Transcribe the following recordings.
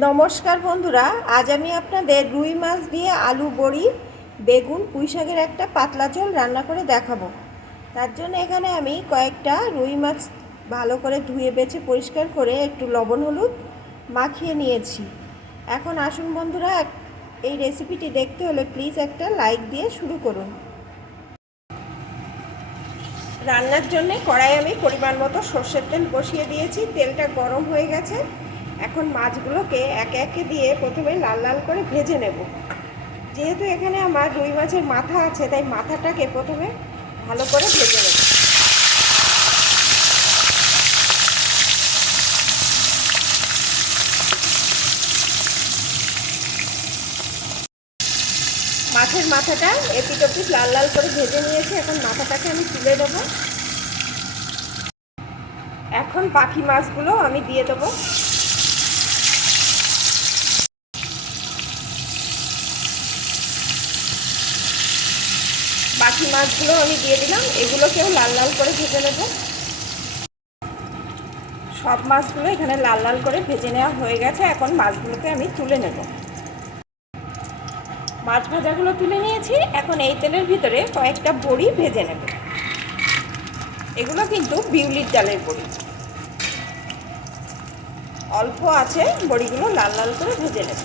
নমস্কার বন্ধুরা, আজ আমি আপনাদের রুই মাছ দিয়ে আলু, বড়ি, বেগুন, পুঁই শাকের একটা পাতলা ঝোল রান্না করে দেখাবো। তার জন্য এখানে আমি কয়েকটা রুই মাছ ভালো করে ধুয়ে বেছে পরিষ্কার করে একটু লবণ, হলুদ মাখিয়ে নিয়েছি। এখন আসুন বন্ধুরা, এই রেসিপিটি দেখতে হলে প্লিজ একটা লাইক দিয়ে শুরু করুন। রান্নার জন্যে কড়াই আমি পরিমাণ মতো সর্ষের তেল বসিয়ে দিয়েছি, তেলটা গরম হয়ে গেছে। এখন মাছগুলোকে একে একে দিয়ে প্রথমে লাল লাল করে ভেজে নেব। যেহেতু এখানে আমার রুই মাছের মাথা আছে, তাই মাথাটাকে প্রথমে ভালো করে ভেজে নেব। মাছের মাথাটা এপিট ওপিট লাল লাল করে ভেজে নিয়েছি, এখন মাথাটাকে আমি তুলে দেবো। এখন বাকি মাছগুলো আমি দিয়ে দেবো। বাকি মাছগুলো আমি দিয়ে দিলাম। এগুলোকেও লাল লাল করে ভেজে নেব। সব মাছগুলো এখানে লাল লাল করে ভেজে নেওয়া হয়ে গেছে। এখন মাছগুলোকে আমি তুলে নেব। মাছ ভাজাগুলো তুলে নিয়েছি। এখন এই তেলের ভিতরে কয়েকটা বড়ি ভেজে নেব। এগুলো কিন্তু বিউলির ডালের বড়ি। অল্প আছে, বড়িগুলো লাল লাল করে ভেজে নেব।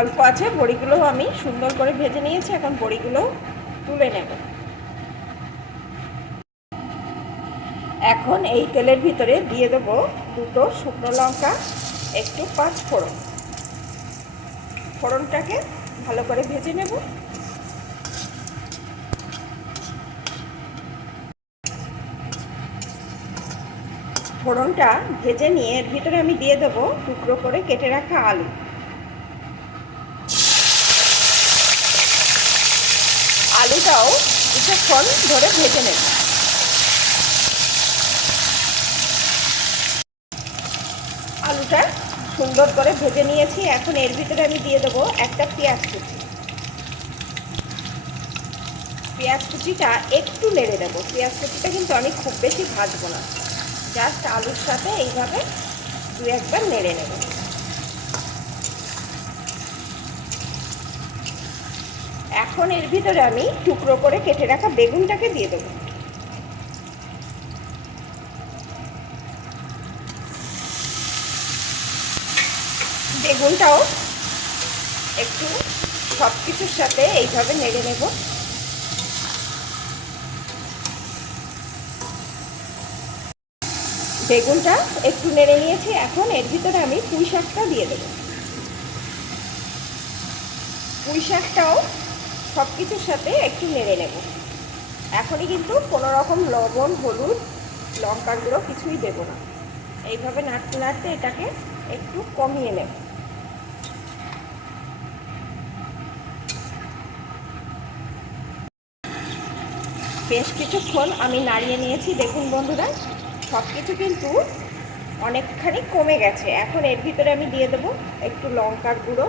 অল্প আছে বড়িগুলো আমি সুন্দর করে ভেজে নিয়েছি, এখন বড়িগুলো তুলে নেব। এখন এই তেলের ভিতরে দিয়ে দেবো দুটো শুকনো লঙ্কা, একটু পাঁচ ফোড়ন। ফোড়নটাকে ভালো করে ভেজে নেব। ফোড়নটা ভেজে নিয়ে এর ভিতরে আমি দিয়ে দেবো টুকরো করে কেটে রাখা আলু। আলুটাও কিছুক্ষণ ধরে ভেজে নেব। আলুটা সুন্দর করে ভেজে নিয়েছি। এখন এর ভিতরে আমি দিয়ে দেবো একটা পেঁয়াজ কুচি। পেঁয়াজ কুচিটা একটু নেড়ে দেবো পেঁয়াজ কুচিটা কিন্তু আমি খুব বেশি ভাজবো না। জাস্ট আলুর সাথে এইভাবে দু একবার নেড়ে নেব। এখন এর ভিতরে আমি টুকরো করে কেটে রাখা বেগুনটাকে দিয়ে দেবো। বেগুনটাও একটু সব কিছুর সাথে এইভাবে নেড়ে নেব। বেগুনটা একটু নেড়ে নিয়েছি, এখন এর ভিতরে আমি পুঁই শাকটা দিয়ে দেবো। পুঁই শাকটাও সব কিছুর সাথে একটু নেড়ে নেব। এখনই কিন্তু কোনো রকম লবণ, হলুদ লঙ্কার গুঁড়ো কিছুই দেবো না। এইভাবে নাড়তে নাড়তে এটাকে একটু কমিয়ে নেব। বেশ কিছুক্ষণ আমি নাড়িয়ে নিয়েছি। দেখুন বন্ধুরা সব কিছু কিন্তু অনেকখানি কমে গেছে। এখন এর ভিতরে আমি দিয়ে দেবো একটু লঙ্কার গুঁড়ো।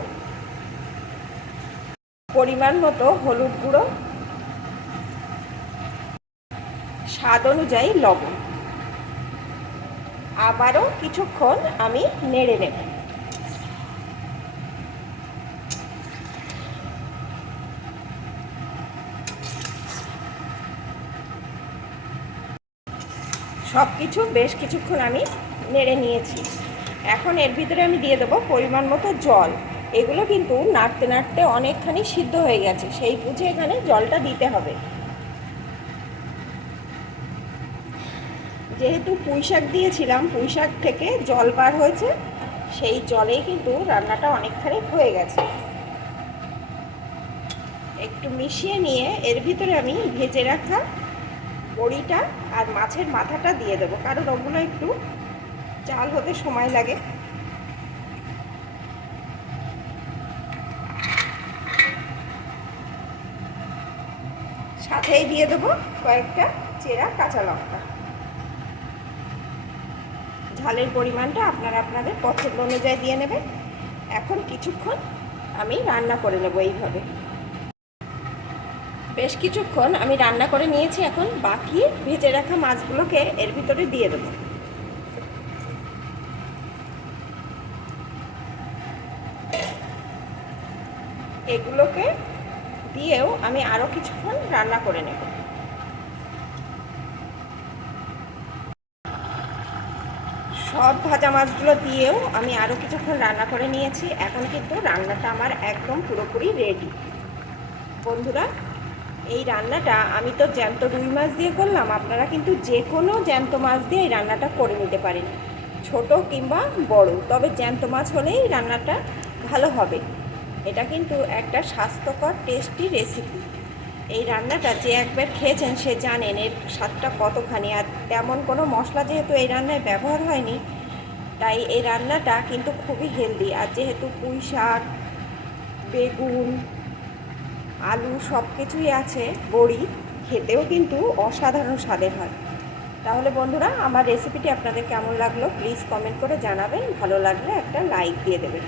পরিমাণ মতো হলুদ গুঁড়ো, স্বাদ অনুযায়ী লবণ। আবারও কিছুক্ষণ আমি নেড়ে নেব। সব কিছু বেশ কিছুক্ষণ আমি নেড়ে নিয়েছি। এখন এর ভিতরে আমি দিয়ে দেবো পরিমাণ মতো জল। এগুলো কিন্তু নাড়তে নাড়তে অনেকখানি সিদ্ধ হয়ে গেছে। সেই বুঝে এখানে জলটা দিতে হবে। যেহেতু পুঁই শাক দিয়েছিলাম পুঁই শাক থেকে জল বার হয়েছে, সেই জলেই কিন্তু রান্নাটা অনেকখানি হয়ে গেছে। একটু মিশিয়ে নিয়ে এর ভিতরে আমি ভেজে রাখা বড়িটা আর মাছের মাথাটা দিয়ে দেবো, কারণ ওগুলো একটু চাল হতে সময় লাগে। সাথেই দিয়ে দেবো কয়েকটা চেরা কাঁচা লঙ্কা। ঝালের পরিমাণটা আপনারা আপনাদের পছন্দ অনুযায়ী দিয়ে নেবেন। এখন কিছুক্ষণ আমি রান্না করে নেব এইভাবে। বেশ কিছুক্ষণ আমি রান্না করে নিয়েছি, এখন বাকি ভেজে রাখা মাছগুলোকে এর ভিতরে দিয়ে দেবো। এগুলোকে দিয়েও আমি আরও কিছুক্ষণ রান্না করে নেব। সব ভাজা মাছগুলো দিয়েও আমি আরও কিছুক্ষণ রান্না করে নিয়েছি। এখন কিন্তু রান্নাটা আমার একদম পুরোপুরি রেডি বন্ধুরা, এই রান্নাটা আমি তো জ্যান্ত রুই মাছ দিয়ে করলাম। আপনারা কিন্তু যে কোনো জ্যান্ত মাছ দিয়ে এই রান্নাটা করে নিতে পারেন। ছোট কিংবা বড়, তবে জ্যান্ত মাছ হলেই রান্নাটা ভালো হবে। এটা কিন্তু একটা স্বাস্থ্যকর টেস্টি রেসিপি এই রান্নাটা যে একবার খেয়েছেন সে জানেন এর স্বাদটা কতখানি। আর তেমন কোনো মশলা যেহেতু এই রান্নায় ব্যবহার হয়নি, তাই এই রান্নাটা কিন্তু খুবই হেলদি আর যেহেতু পুঁই শাক, বেগুন, আলু সব কিছুই আছে, বড়ি, খেতেও কিন্তু অসাধারণ স্বাদের হয়। তাহলে বন্ধুরা, আমার রেসিপিটি আপনাদের কেমন লাগল? প্লিজ কমেন্ট করে জানাবেন। ভালো লাগলে একটা লাইক দিয়ে দেবেন।